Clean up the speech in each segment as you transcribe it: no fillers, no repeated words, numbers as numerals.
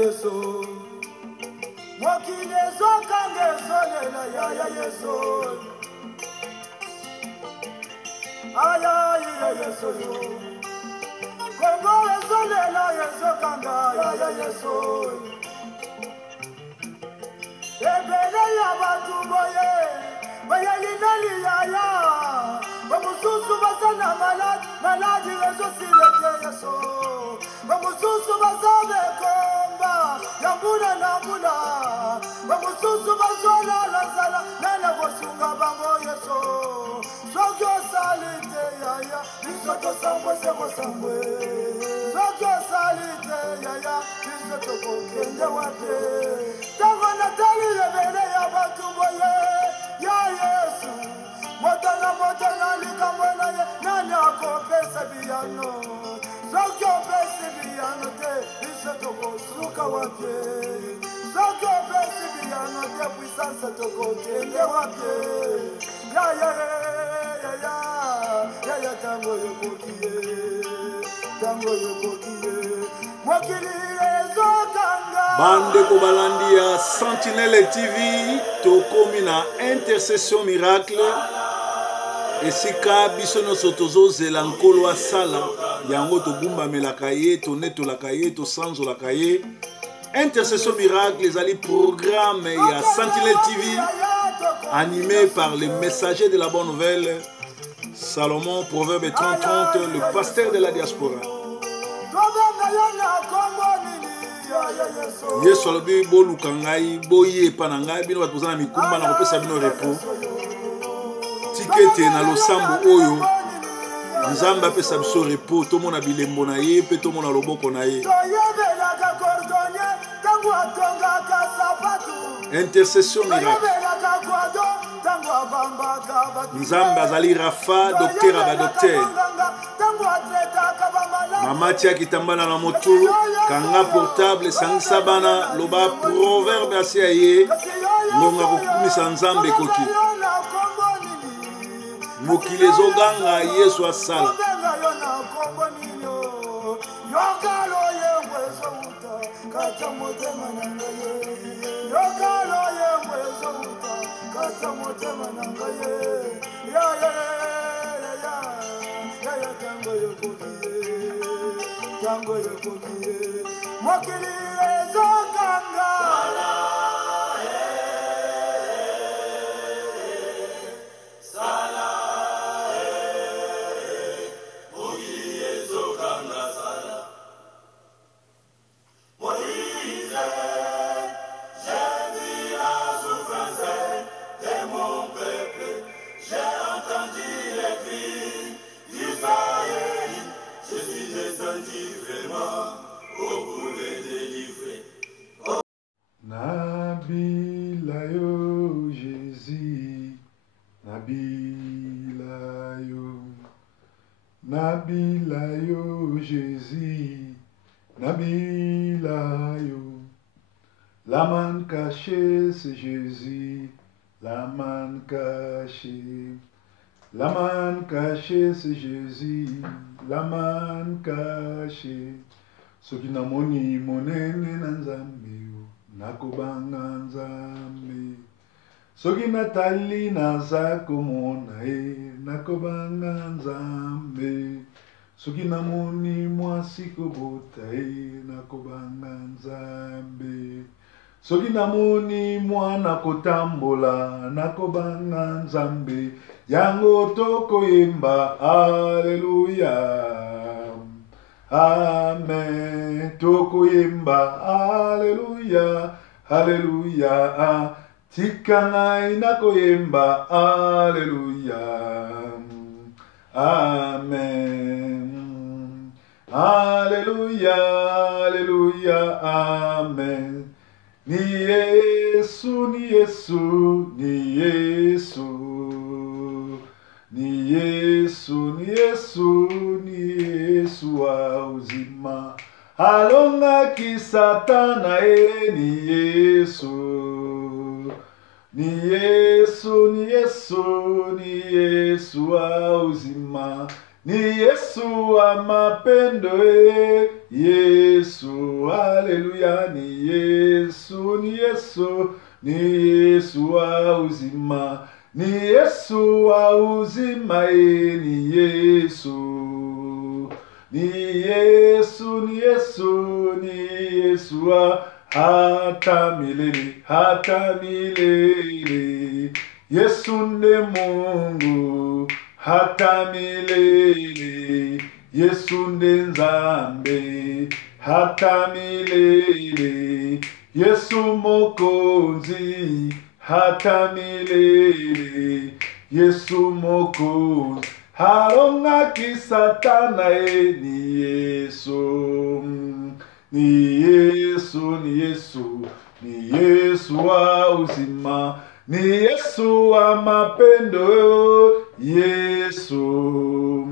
yeso mokili ezokanga ezolela ya yeso aya yeso yo kongo ezolela ezokanga ya yeso ebele ya batu boye bayelinali yaya bamususu basana maladi ezosirete yeso bamususu bazabe komba yambula nambula bamususu bazola lazala nana bosunga bango yeso sokyo salite yaya bisoto sangwe seko sangwe sokyo salite yaya bisoto kokende wate tango natali lebele ya batu boye ya yesu motana likamwena ye nani akopesa biyano sokyo pesi biyano te bisoto kosuka wate sokyo pesi biyano te puissance tokokende wate ya tango yokokie mokili ezokanga bande kobalandia Sentinelle TV tokomi na intercession miracle esika biso nyonso tozozela nkolo asala yango togumbamelaka ye tonetolaka ye tosanzolaka ye. Intercession miracle ezali programme ya Sentinelle TV animé par les messagers de la bonne nouvelle Salomon, Proverbe 30-30, le pasteur de la diaspora. Yesu alobi boluka ngai boye pana ngai bino bato na mikumba na kopesa bino repos tikete na losambo oyo nzambe apesa biso repos tomona bilembo na ye pe tomona loboko na ye. Intercession miracle nzambe azali Rafa docteur aba docteur mama tia kitambala na moto kanga portable sangisa bana loba proverbe asia ye ngonga kokumisa nzambe koki mokili ezoganga Yesu asala tango yokokie mokili ezokanga Nabila yo Jésus, Nabila yo. La main cachée c'est Jésus, la main cachée. La main cachée c'est Jésus, la main cachée. Soki namoni monene na nzambe yo, nakobanga nzambe. Soki natali naza komona ye, nakobanga nzambe. Soki namoni mwasi kobota ye, nakobanga nzambe. Soki namoni mwana kotambola, nakobanga nzambe. Yango tokoyemba, Alleluia. Amen. Tokoyemba, Alleluia. Alleluia. Tikangai nakoyemba, Alleluia. Amen. Alleluia, Alleluia, Amen. Ni Yesu, ni Yesu, ni Yesu. Ni Yesu, ni Yesu, ni Yesu wa uzima. Alongaki Satana ni Yesu. Ni Yesu, ni Yesu, ni Yesu wa uzima. ni Yesu wa mapendo Yesu, haleluya, ni Yesu, ni Yesu, ni Yesu wa uzima, ni Yesu wa uzima, ni Yesu, ni Yesu, ni Yesu, ni Yesu wa hata milele, hata milele. Yesu ndiye Mungu hata milele. Yesu ndiye Nzambe hata milele. Yesu Mokozi hata milele. Yesu Mokozi halongaki Satana ni Yesu. Ni Yesu, ni Yesu, ni Yesu wa uzima, ni Yesu wa mapendo Yesu.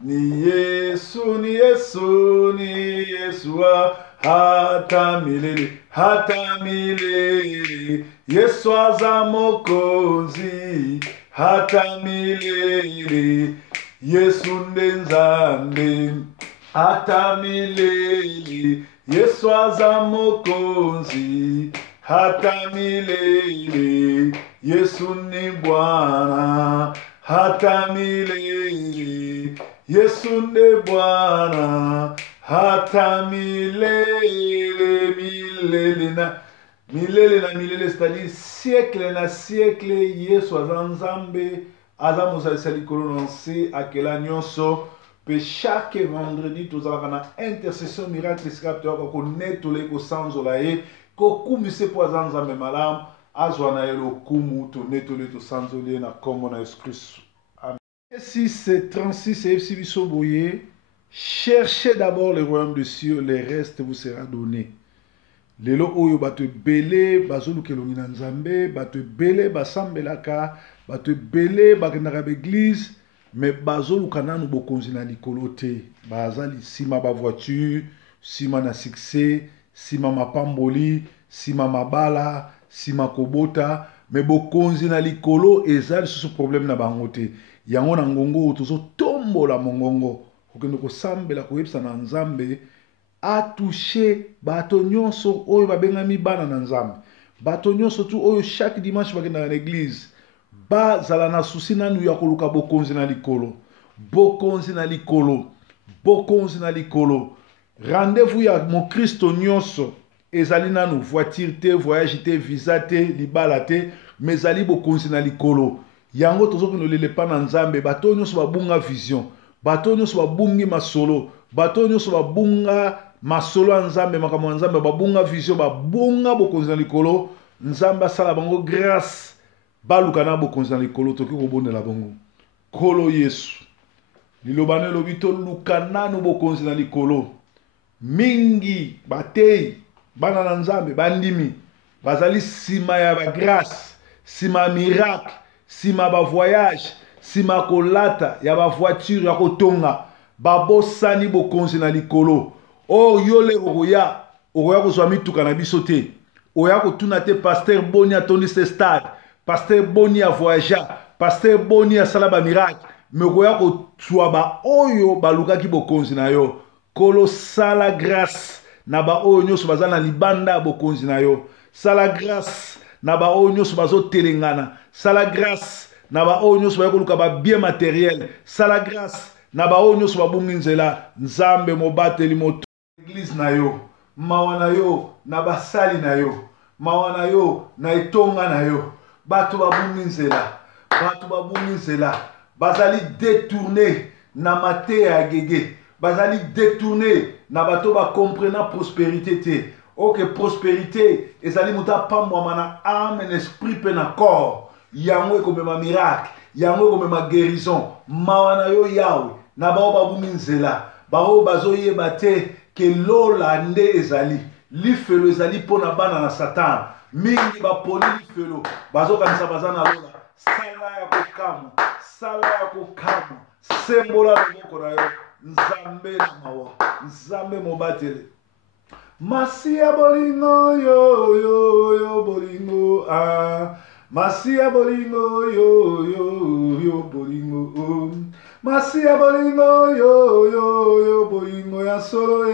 Ni Yesu, ni Yesu, ni Yesu wa hata milele, hata milele. Yesu aza Mokozi hata milele. Yesu ndiye Nzambe hata milele. Yesu aza Mokozi hata milele. Yesu ni Bwana hata milele. Yesu ni Bwana hata milele, milele na milele, c'est-à-dire siècle na siècle. Yesu aza Nzambe, aza mozalisa likolo na nse, akela nyonso. Pe chaque vendredi tozalaka na intercession miracle esika toyaka konetole kosanzola ye kokumise mpo aza Nzambe malamu azwa na ye lokumu tonetole tosanzoli ye na kombo na Yesu Kristo. Amen. 6:36 efisi biso boye, cherchez d'abord le royaume de cieux, le reste vous sera donné. Lelo oyo bato ebele bazoluka elongi na Nzambe, bato ebele basambelaka, bato ebele bakendaka baeglise, mais bazoluka nanu bokonzi na likolo te. Bazali sima ba voiture, sima na succès, sima mapamboli, sima mabala, sima kobota, mais bokonzi na likolo ezali susu problème na bango te. Yango na ngongo tozo tombola mongongo kokende kosambela koyebisa na Nzambe atouché bato nyonso oyo babengami bana na Nzambe, bato nyonso tu oyo chaque dimanche bakenda na l'église bazala na susi nanu ya koluka bokonzi na likolo, bokonzi na likolo, bokonzi na likolo. Rendez-vous ya mon Kristo nyonso ezali nanu voiture te, voyage te, visa te, libala te, mais ezali bokonzi na likolo. Yango tozokino lelepa na Nzambe, bato nyonso babunga vision, bato nyonso babungi masolo, bato nyonso babunga masolo ya Nzambe, makambo ya Nzambe, babunga vision, babunga bokonzi na likolo. Nzambe asala bango grâce baluka na bokonzi na likolo toki kobondela bongo. Kolo Yesu liloba ne lobi toluka nanu bokonzi na likolo. Mingi batei bana na Nzambe bandimi bazali sima ya ba grâce, sima ya miracle, sima ba voyage, sima kolata ya ba voiture ya kotonga, babosani bokonzi na likolo. O yole oya kozwa mituka na biso te, oya kotuna te pasteur Boni atoni se stade, pasteur Boni a voyagé, pasteur Boni a salaba miracle, mais oya kozwa ba oyo balukaki bokonzi na yo. Kolo sala grâce na ba oyo nyonso baza na libanda bokonzi na yo. Sala grâce na ba oyo nyonso bazo telengana. Sala grâce na ba oyo nyonso bayakoluka ba bien matériel. Sala grâce na ba oyo nyonso babungi nzela. Nzambe mobateli moto église na yo, mawa na yo na basali na yo, mawa na yo na etonga na yo. Bato babungi nzela, bato babungi nzela, bazali détourné na mate ya gege, bazali détourné na bato ba comprena prospérité te. Ok, prospérité ezali muta pambwa na âme, esprit pe na corps. Yango ekomema miracle, yango ekomema guérison. Mawa na yo yawe na bao babungi nzela, bao bazoyeba te ke lola nde ezali lifelo ezali pona bana na Satan. Mingi baponi lifelo bazokanisa baza na lola. Sala ya kokamu, sala ya kokamu, sembola loboko na yo. Nzambe na mawa, Nzambe mobatele. Masia bolingo yo yo yo bolingo ah. Masia bolingo yo yo yo bolingo oh. Masia bolingo yo yo yo bolingo ya solo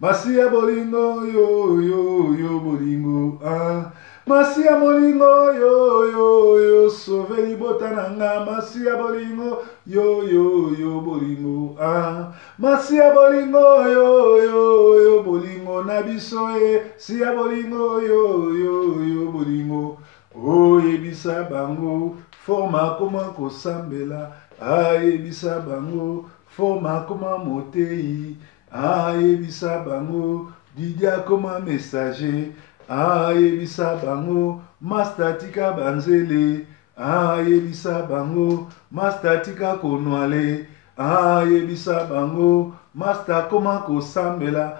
Masia bolingo yo yo yo bolingo Masia bolingo yo yo yo sauve libota nanga Masia bolingo yo yo yo bolingo Masia bolingo yo yo yo bolingo na biso Sia bolingo yo yo yo bolingo yebisa bango forma koma kosambela yebisa bango forma koma motei yebisa bango didia koma messager yebisa bango mastatika banzele yebisa bango mastatika konwale yebisa bango masta koma kosambela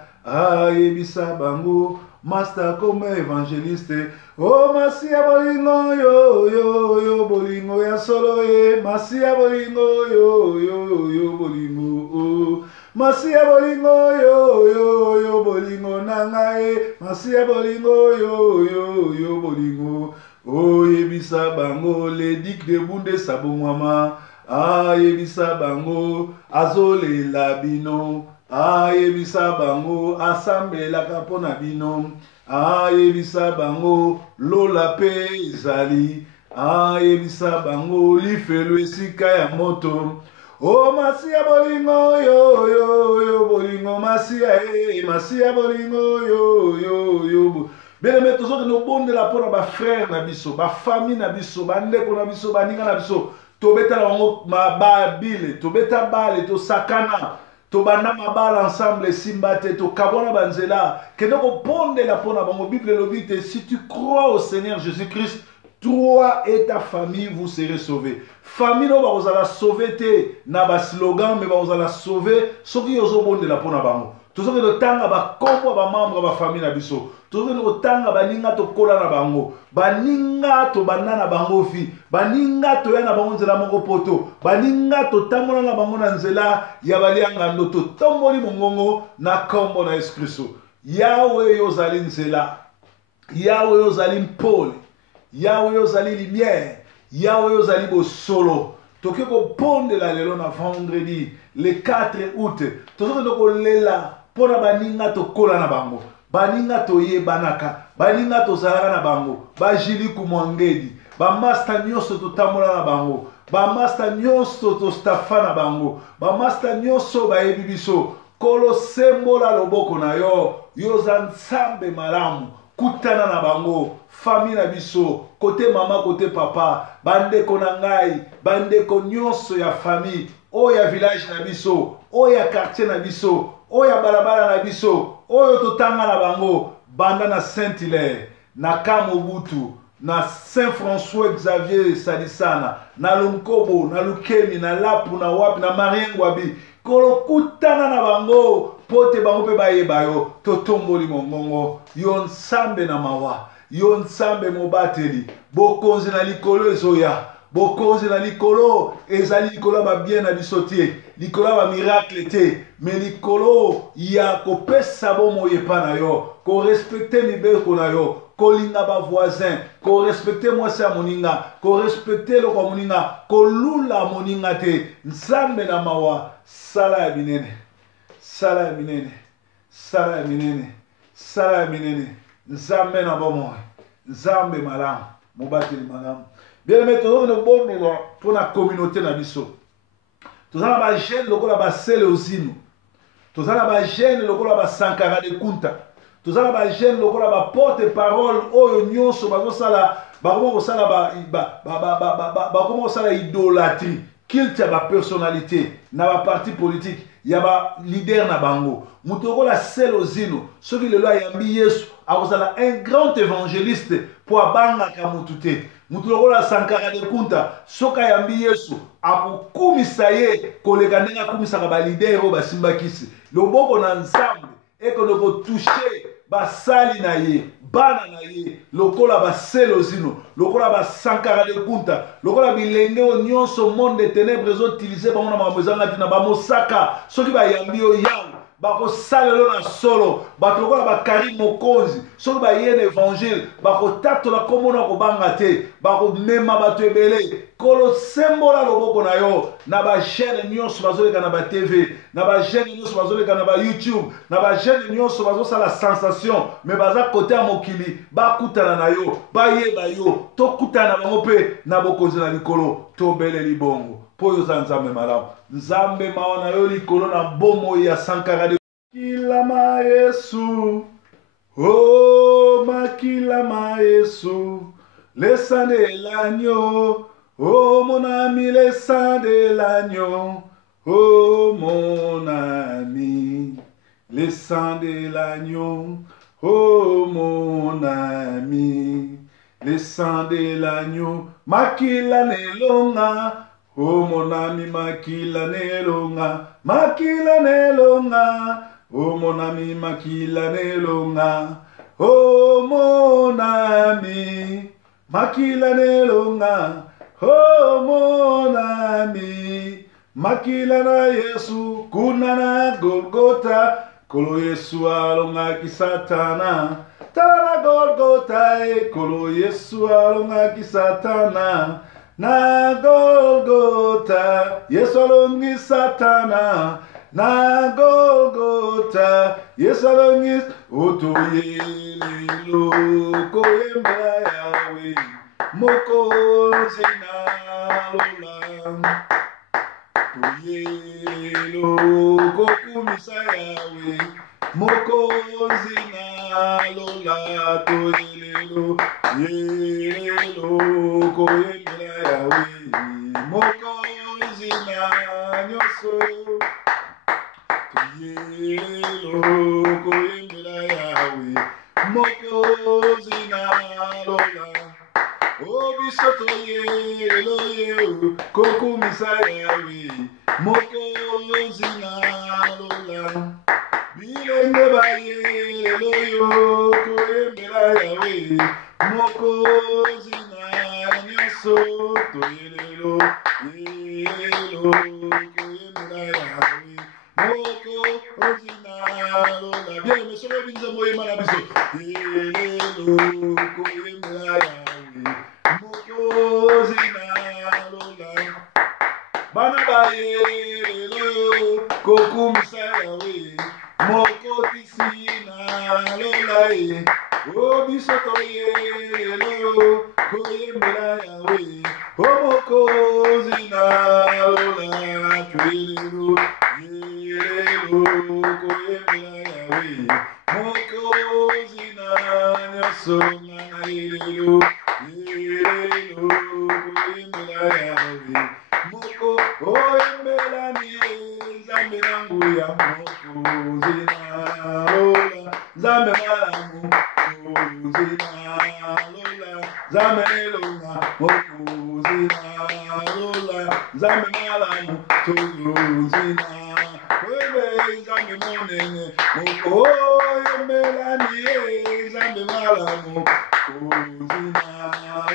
yebisa bango Master comme évangéliste, oh Masia bolingo yo yo yo bolingo ya solo Masia bolingo yo yo yo bolingo Masia bolingo yo yo yo bolingo nanga Masia bolingo yo yo yo bolingo yebisa bango l'édic de bunde sabongwama yebisa bango azole labino yebisa bango asambelaka mpo na bino yebisa bango lola mpe ezali yebisa bango lifelo esika ya moto Masia bolingo yo yo yo bolingo Masia Masia bolingo yo yo yo Bien-aimé, tozokende obondela mpo na bafrère na biso bafamille na biso bandeko na biso baninga na biso tobetala bango babile tobeta bale tosakana tobanda mabala ensemble simba te tokabona banzela kende kopondela pona bango Bible lobi te si tu crois au Seigneur Jésus-Christ toi et ta famille vous serez sauvés famille no bakozala sauver te na ba slogan mais bakozala sauver soki ozobondela pona bango tozoke totanga bakombo ba membre ba famille na biso tozoke totanga baninga tokola na bango baninga tobanda na bango fi baninga toya na bango nzela moko poto baninga totambola na bango na nzela ya balianga ndo totomboli mongongo na kombo na Yesu Kristo Yahweh yozali nzela Yahweh yozali mpole Yahweh yozali lumière Yahweh yozali bosolo toke kopondela lelo na vendredi le 4 août tozoke kolela pona baninga tokola na bango baninga toyebanaka baninga tozalaka na bango bajili kumwangedi bamasta nyonso totambola na bango bamasta nyonso tostafa na bango bamasta nyonso bayebi biso kolo sembola loboko na yo yoza nsambe malamu kutana na bango famille na biso kote mama kote papa bandeko na ngai bandeko nyonso ya famille oya village na biso oya quartier na biso oya balabala na biso oyo totanga na bango banda na Saint-Hilaire na Kamobutu na Saint-François Xavier Sadisana na Lunkobo na Lukemi na Lapu na Wapi na Mariengwabi kolokutana na bango pote bango pe bayeba yo totomboli mongongo yo nsambe na mawa yo nsambe mobateli bokonzi na likolo ezoya bokonzi na likolo ezali likolo ba bien na biso te likolo ba miracle te mais likolo ya kopesa bomo yepa na yo ko respecter mibeko na yo kolinga ba voisin ko respecter mwasi ya moninga ko respecter lo kwa moninga ko lula moninga te nsambe na mawa sala ya binene sala ya minene sala ya minene sala ya minene nzambe na bomo nzambe malamu mobateli malamu bien aimé tozokende kobondela mpo na communauté na biso toza na bagene lokola basele ozino toza na bagene lokola basankara de kunta toza na bagene lokola baporte parole oyo nyonso bazosala bakoma kosala idolâtrie culte ya bapersonnalité na baparti politique ya balider na bango moto lokola sele ozino soki lelo ayambi yesu akozala un grand évangéliste mpo abangaka motu te motu lokola sankara de kunta soki ayambi yesu akokumisa ye koleka ndenge akumisaka balider oyo basimbakisi loboko na nzambe ekende kotushe basali na ye bana na ye lokola baselo zino lokola basankara de kunta lokola bilenge oyo nyonso monde ténèbre ezoutilize bango na makambo ezanga ntina bamosaka soki bayambi yo yawe bakosalelo na solo bato lokola bakari mokonzi soki baye na évangile bakotatola kombo na kobanga te bakomema bato ebele kolo sembola loboko na yo na bagene nyonso bazoleka na batv na bagene nyonso bazoleka na bayoutube na bagene nyonso bazosala sensation me baza kote ya mokili bakutana na yo bayeba yo tokutana na bango mpe na bokonzi na likolo tobeleli bongo mpo oyo oza nzambe malamu nzambe mawa na yo likolo na bomoi ya sankarade makilama yesu oh makilama yesu le sang de l'agneau oh mon ami le sang de l'agneau oh mon ami le sang de l'agneau oh mon ami le sang de l'agneau makila nelonga oh mon ami makila nelonga oh mon ami makila nelonga oh mon ami makila nelonga oh mon ami makila na Yesu kuna na Golgota kolo Yesu alongaki satana tana Golgota kolo Yesu alongaki satana na Golgota Yesu alongi satana na Golgota Yesu alongi otoyelelo koyembela yawe mokonzi na lola toyelelo kokumisa yawe mokonzi na lola toyelelo yelelo koyembela yawe mokonzi na nyonso toyelelo koyembela yawe mokonzi na lola o biso toyelelo yo kokumisa yawe mokonzi na lola bilenge bayelelo yo koyembela yawe mokonzi na nyonso toyelelo yelelo koyembela yawe mokonzi na lola bien mesolo binza moyema na biso yelelo koyembela yawe mokonzi na lola bana bayelelo kokumisa yawe mokotisi na lola ye o biso toyelelo koyembela yawe o mokonzi na lola toyelelo yelelo koyembela yawe mokonzi na nyonso na yelelo yelelo koyembela yawe moko oyembela ni nzambe nangu ya mokonzi na lola nzambe malamu mokonzi na lola nzambe nelonga mokonzi na lola nzambe malamu tokonzi na webe nzambe monene moko oyembela ni nzambe malamu mokonzi na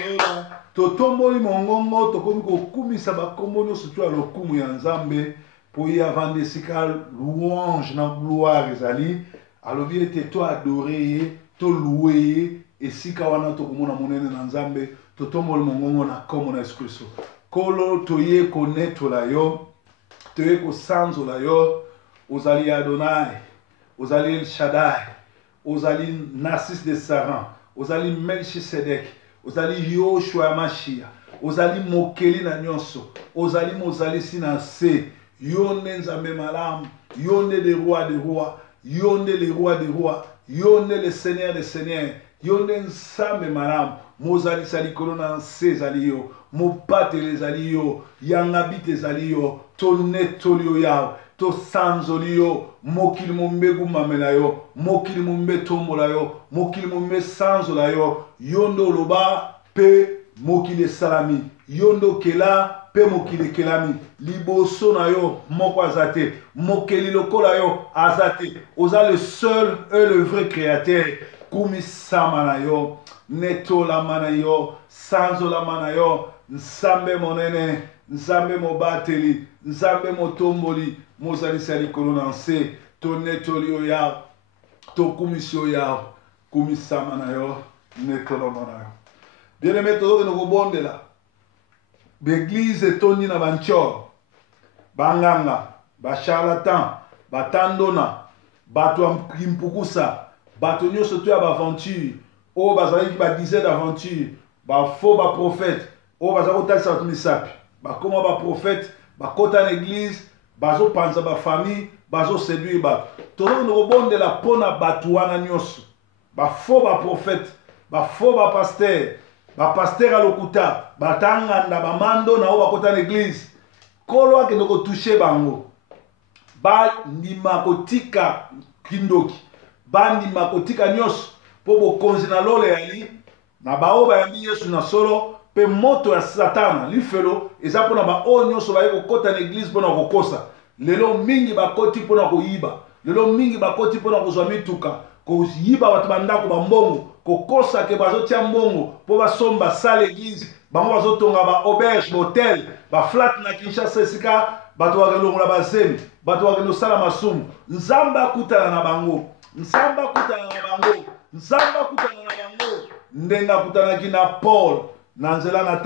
lola totomboli mongongo tokomi kokumisa bakombo nyonso to ya lokumu ya nzambe mpo ye avanda esika louange na gloire ezali alobi ete toadore ye tolue ye esika wana tokomona monene na nzambe totomboli mongongo na kombo na yesu kristo kolo toye konetola yo toye kosanzola yo ozali adonai ozali el shaddai ozali narcisse de saran ozali melchisedek ozali yoshua ya mashia ozali mokeli na nyonso ozali mozalisi na se yo nde nzambe malamu yo nde le roi de roi yo nde le roi de roi yo nde le seigneur de seigneur yo nde nzambe malamu mozalisa likolo na nse ezali yo mobateli ezali yo yangabite ezali yo tonetoli yo yawe tosanzoli yo mokili mombe gumamela yo mokili mombe tombola yo mokili mombe sanzola yo yo nde oloba mpe mokili esalami yo nde okela mpe mokili ekelami liboso na yo moko aza te mokeli lokola yo aza te oza le seul et le vrai créateur kumisama na yo netolama na yo sanzolama na yo nzambe monene nzambe mobateli nzambe motomboli mozalisa likolo na nse to netoli yo yawe to kumisi yo yawe kumisama na yo netolama na yo bien-aimé tozokende kobondela baeglize etondi na bantior banganga bacharlatan batandona bato ya kimpukusa bato nyonso to ya baaventure oyo bazalaki badize d'aventure bafaux baprophète oyo baza kotalisa bato misapi bakoma baprophète bakota na église bazopanza bafamille bazoséduire bato tozokende kobondela mpo na bato wana nyonso bafaux baprophète bafaux bapaster bapaster ya lokuta batanganda bamando na oyo bakota na église kolo akende kotouche bango bandima kotika kindoki bandima kotika nyonso mpo bokonzi na lolo yali na baoyo bayambi yesu na solo mpe moto ya satana lifelo eza mpona baoyo nyonso baye kokota na eglize mpona kokosa lelo mingi bakoti mpona koyiba lelo mingi bakoti mpona kozwa mituka koyiba bato bandako bambongo kokosa ke bazotia mbongo mpo basomba sala eglize bango bazotonga baauberge bahotel baflat na kinshasa esika bato bakelongola bazemi bato bakende osala masumu nzambe akutana na bango nzambe akutana na bango nzambe akutana na bango ndenge akutanaki na paul na nzela na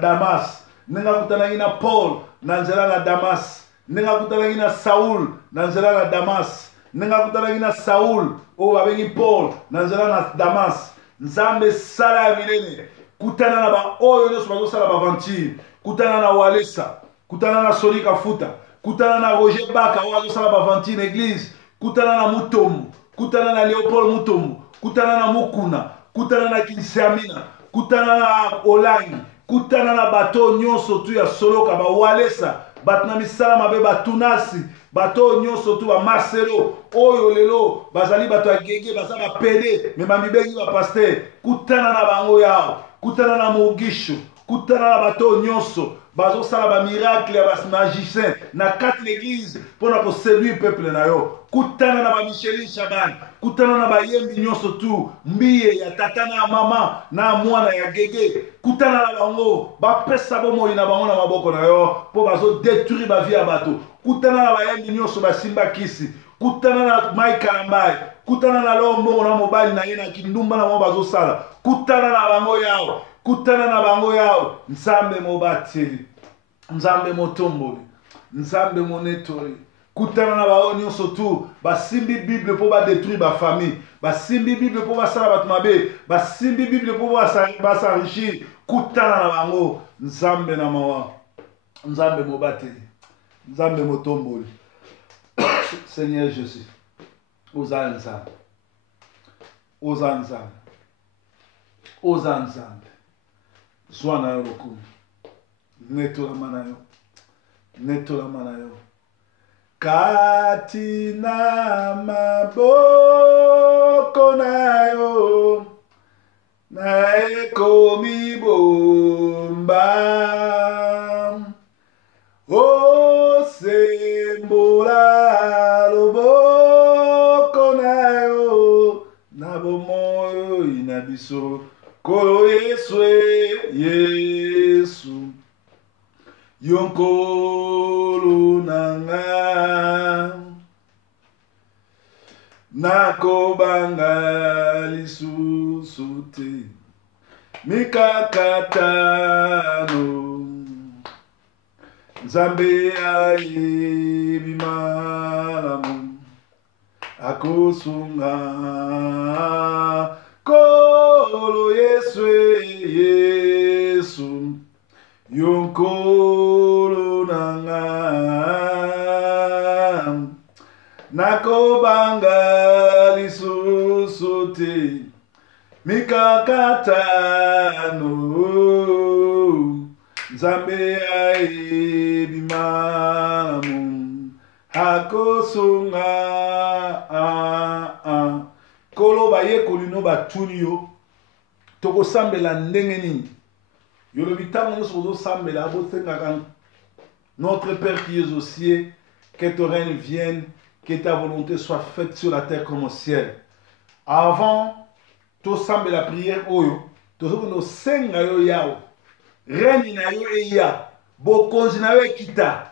damas ndenge akutanaki na paul na nzela na damas ndenge akutanaki na saul na nzela na damas ndenge akutanaki na saul oyo babengi paul na nzela na damas nzambe esala ya minene kutana na baoyo nyonso bazosala baventure kutana na walesa kutana na Soli Kafuta kutana na Roger Baka oyo azosala baventure na église kutana na Mutombo kutana na Leopold Mutombo kutana na Mukuna kutana na Kinsiamina kutana na Olangi kutana na bato nyonso tu ya soloka bawalesa bato na misala mabe batunasi bato nyonso tu bamarcelo oyo lelo bazali bato ya gege baza bapede me bamibengi bapaster kutana na bango yao kutana na Mogisho kutana na bato nyonso bazosala bamiracle ya bamagicien na kati l'église mpona koséduire peuple na yo kutana na bamicheline shaban kutana na bayembi nyonso tu mbiye ya tata na mama na mwana ya gege kutana na bango bapesa bomoi na bango na maboko na yo mpo bazodétruire bavie ya bato kutana na bayembi nyonso basimba kisi kutana na mai kalambai kutana na lombongo na mobali na ye na kindumba na bango bazosala kutana na bango yao kutana na bango yao nzambe mobateli nzambe motomboli nzambe monetori kutana na bao nyonso tu basimbi bible mpo badétruire bafamille basimbi bible mpo basala bato mabe basimbi bible mpo basenrichir kutana na bango nzambe na mawa nzambe mobateli nzambe motomboli Seigneur Jésus oza nzambe oza nzambe oza nzambe zwa na yo lokumu netolama na yo netolama na yo kati na maboko na yo na ekomi bomba osembola loboko na yo na bomoi na biso kolo yesu yesu yonkolo nanga nakobanga lisusu te mikakatano nzambe ayebi malamu akosunga kolo yesu yesu yonkolo nanga nakobanga lisusu te mikakatano nzambe ayebi malamu akosunga kolo bayekoli no batuni yo tokosambela ndenge nini yolobi ntango nyonso kozosambela bosengaka notre Père qui es aux cieux, que ton règne vienne, que ta volonté soit faite sur la terre comme au ciel. Avant tosambela la prière oyo tozokono senga yo yao règne na yo eya bokonzi na yo ekita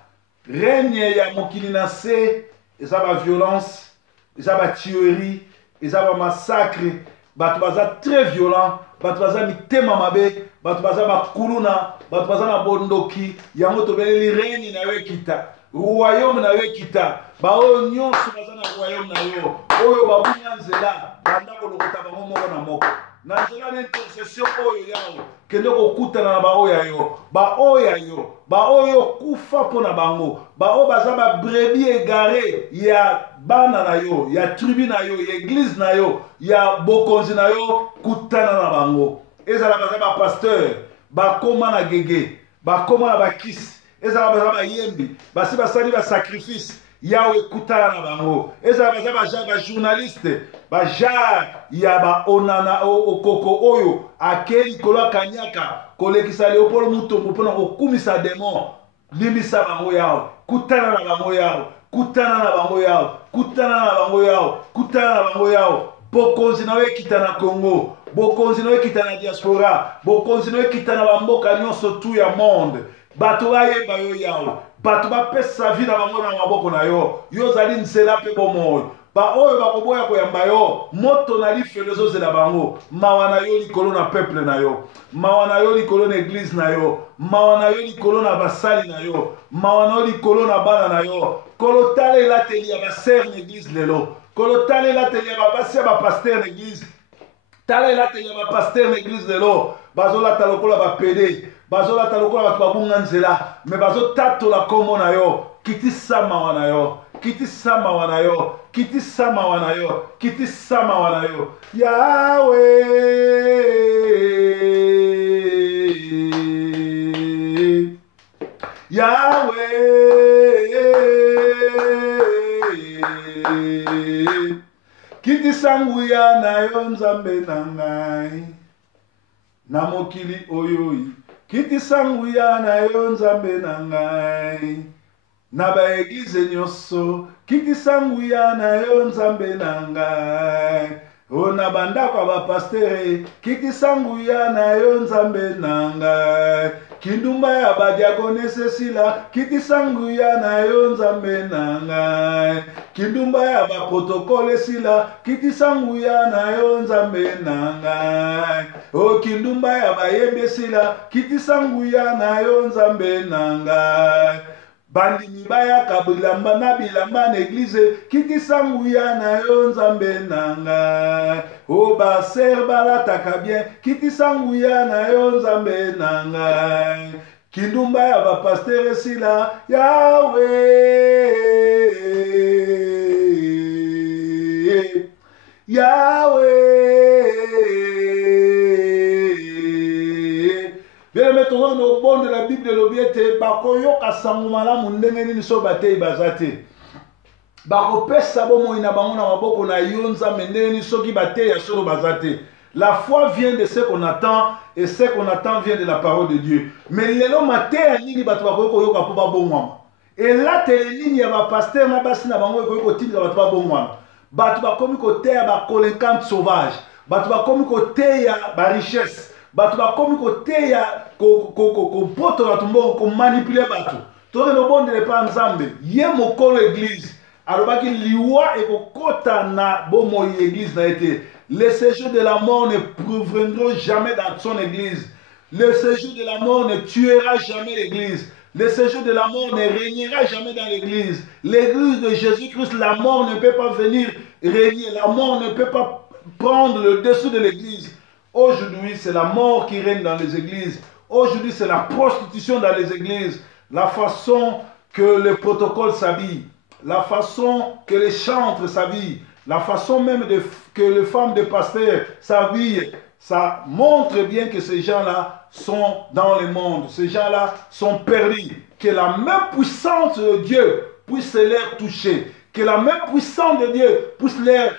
règne ya mokili na se eza ba violence, eza ba tuerie, eza ba massacre, bato baza très violent, bato baza mitema mabe, bato baza bakuluna, bato baza na bondoki, yango tobeleli règne na yo ekita, royaume na yo ekita, baoyo nyonso baza na royaume na yo, oyo babunga nzela, banda kolokota bango moko na moko. Na nzela d'intercession oyo yawo, kende kokutana na baoyo yo, baoyo yo, baoyo kufa mpo na bango, baoyo baza ba brebis égaré ya bana na yo, ya tribu na yo, ya église na yo, ya bokonzi na yo, kutana na bango. Ezala baza ba pasteur, bakoma na gege, bakoma na bakisi, ezala baza ba yembi, basi basali ba sacrifice, yawe kutana na bango. Ezala baza ba journaliste, ba jar ya ba onana okoko oyo akeli kola kanyaka kolekisa Léopold Mutombo mpona kokumisa démon, limisa bango yawe, kutana na bango yawe, kutana na bango yawe, kutana na bango yawe, kutana na bango yawe. Bokonzi na we kita na Congo, bokonzi na we kita na diaspora, bokonzi na we kita na bamboka nyonso tu ya monde. Bato bayeba yo yawe, bato bapesa vie na bango na maboko na yo, yo zali nzela pe bomoyo. Ba oyo bakoboya koyamba yo, moto na lifelo ezozela bango, mawa na yo likolo na peuple na yo, mawa na yo likolo na église na yo, mawa na yo likolo na basali na yo, mawa na yo likolo na bana na yo. Kolo tale elateli ya baser na église lelo, kolo tale elateli ya babasi ya bapaster na église, tale elateli ya bapaster na église lelo, bazolata lokola bapede, bazolata lokola bato babunga nzela, me bazotatola kombo na yo, kitisa mawa na yo, kitisa mawa na yo, kitisa mawa na yo, kitisa mawa na yo. Yahweh, Yahweh, kitisa nguya na yo nzambe na ngai, na mokili oyoi, kitisa nguya na yo nzambe na ngai, na ba église nyonso, kitisa nguya na yo nzambe na ngai, o na bandako ba pastere, kitisa nguya na yo nzambe na ngai, kindumba ya ba diakonese sila, kitisa nguya na yo nzambe na ngai, kindumba ya ba protokole sila, kitisa nguya na yo nzambe na ngai, o kindumba ya ba yembe sila, kitisa nguya na yo nzambe na ngai. Bandimi bayaka bilamba na bilamba na église, kitisa nguya na yo nzambe na ngai, o baser balataka bien, kitisa nguya na yo nzambe na ngai, kindumba ya bapaster sila, Yahweh, Yahweh. Bien mettre au bon de la Bible de l'obiete, bakoyo kasangumala mundenge ni so batei bazate. Bako pesa bomo ina bango na maboko na yonza mendenge ni soki batei ya solo bazate. La foi vient de ce qu'on attend et ce qu'on attend vient de la parole de Dieu. Mais lelo matin nini bato bakoyo koyoka po babongwama. Et là tele nini ya ba pasteur na basi na bango koyo kotinda bato babongwama. Bato bakomi kote ya ba collecante sauvage. Bato bakomi kote ya ba richesse. Bato bakomi kote ya poto bato mbongo ko manipuler bato. Tore no bonde le pa nzambe. Ye mokolo église. Alobaki liwa e kokota na bomo église na été. Le séjour de la mort ne proviendra jamais dans son église. Le séjour de la mort ne tuera jamais l'église. Le séjour de la mort ne régnera jamais dans l'église. L'église de Jésus-Christ, la mort ne peut pas venir régner. La mort ne peut pas prendre le dessous de l'église. Aujourd'hui, c'est la mort qui règne dans les églises. Aujourd'hui, c'est la prostitution dans les églises. La façon que le protocole s'habille. La façon que les chantres s'habillent. La façon même que les femmes de pasteurs s'habillent. Ça montre bien que ces gens-là sont dans le monde. Ces gens-là sont perdus. Que la main puissante de Dieu puisse les toucher. Que la main puissante de Dieu puisse leur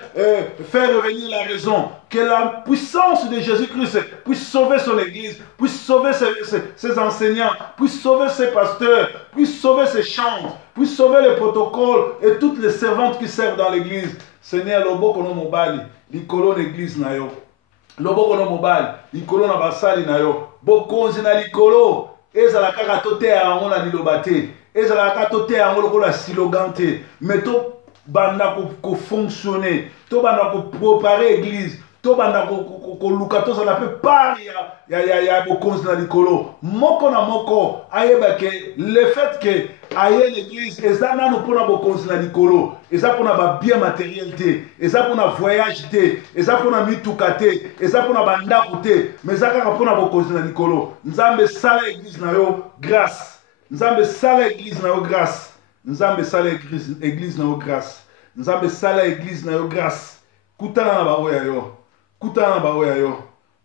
faire revenir la raison. Que la puissance de Jésus-Christ puisse sauver son église, puisse sauver ses enseignants, puisse sauver ses pasteurs, puisse sauver ses chants, puisse sauver les protocoles et toutes les servantes qui servent dans l'église. Seigneur, loboko no mobali, likolo l'église na yo. Loboko no mobali, likolo na basali na yo. Bokonzi na likolo, ezala kaka tote ya yango na liloba te. Ezala kaka tote ya yango lokola slogan te. Mais to banda ko fonctionner to banda ko préparer église to banda ko luka to ça na peut pas ya bokonzi na likolo moko na moko ayeba ke le fait que aye l'église eza nano mpona bokonzi na likolo eza mpona babien matériel te eza mpona voyage te eza mpona mituka te eza mpona bandako te mais eza kaka mpona bokonzi na likolo nzambe sala église na yo grâce nzambe sala église na yo grâce nzambe sala église na yo grâce nzambe sala église na yo grâce kutana na baoya yo kutana na baoya yo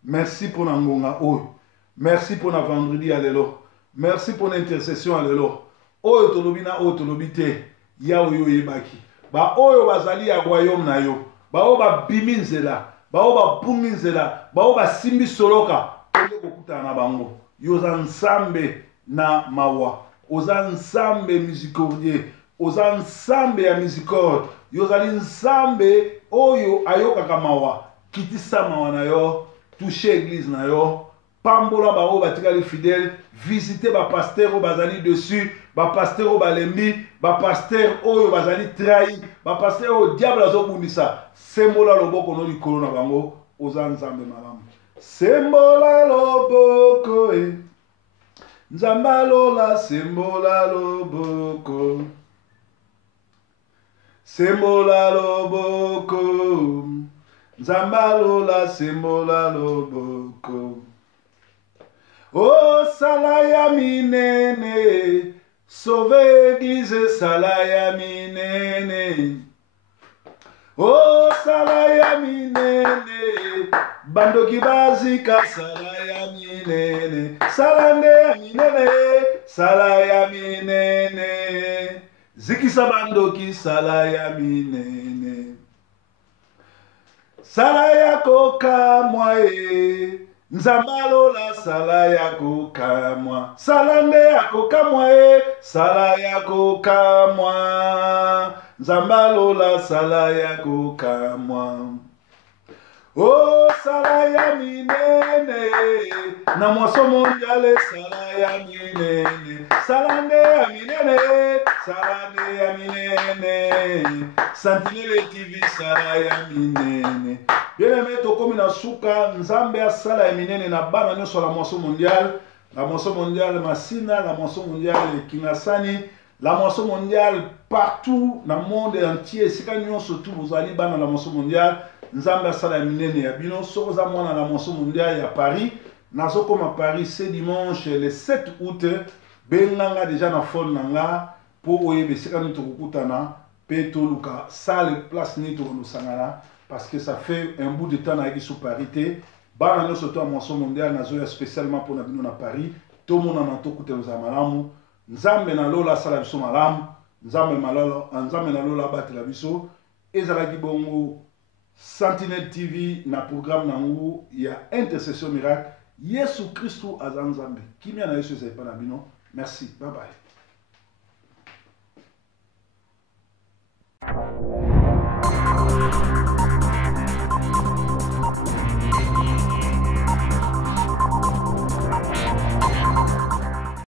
merci pour na ngonga oyo merci pour na vendredi ya lelo merci pour na intercession ya lelo oyo tolobi na oyo tolobi te ya oyo oyebaki ba oyo bazali ya royaume na yo baoyo babimi nzela baoyo babungi nzela baoyo basimbi soloka onde kokutana na bango yo oza nzambe na mawa oza nzambe misicordie oza nzambe ya misicorde yo ozali nzambe oyo ayokaka mawa kitisa mawa na yo touche église na yo pambola baoyo batikali fidèle visite bapaster oyo bazali dessus bapaster oyo balembi bapaster oyo bazali trahi bapaster oyo diable azobundisa sembola loboko no likolo na bango oza nzambe malamu sembola loboko nzambe alola sembola loboko sembola loboko nzambe alola sembola loboko o sala ya minene sauve église sala ya minene o sala ya minene bandoki bazika sala ya minene sala nde ya minene sala ya minene zikisa bandoki sala ya minene sala ya kokamwa nzambe alola sala ya kokamwa sala nde ya kokamwa sala ya kokamwa nzambe alola sala ya kokamwa o sala ya minene na mwaso mondiale sala ya minene sala nde ya minene sala nde ya minene Sentinelle TV sala ya minene bien-aimé tokomi na suka nzambe asala ya minene na bana nyonso la moisson mondiale masina la moisson mondiale kingasani la moisson mondiale partout dans le monde entier esika nyonso tu bozali bana la moisson mondiale nzambe asala ya minene ya bino soko za mwana la moisson mondiale ya Paris nazokoma Paris ce dimanche le 7 août benganga déjà na phone nanga po oyeba esika nini tokokutana pe toluka sale place nini tokonosangana parce que ça fait un bout de temps naiki sous parité bana nyonso to ya moisson mondiale nazoya spécialement mpona bino na Paris tomonana tokutana malamu nzambe na lola asala biso malamu nzambe na lola abatela biso ezalaki bongo Sentinelle TV na programme nangu ya intercession miracle Yesu Christu aza nzambe kimia na Yesu ezali pa na bino merci bye bye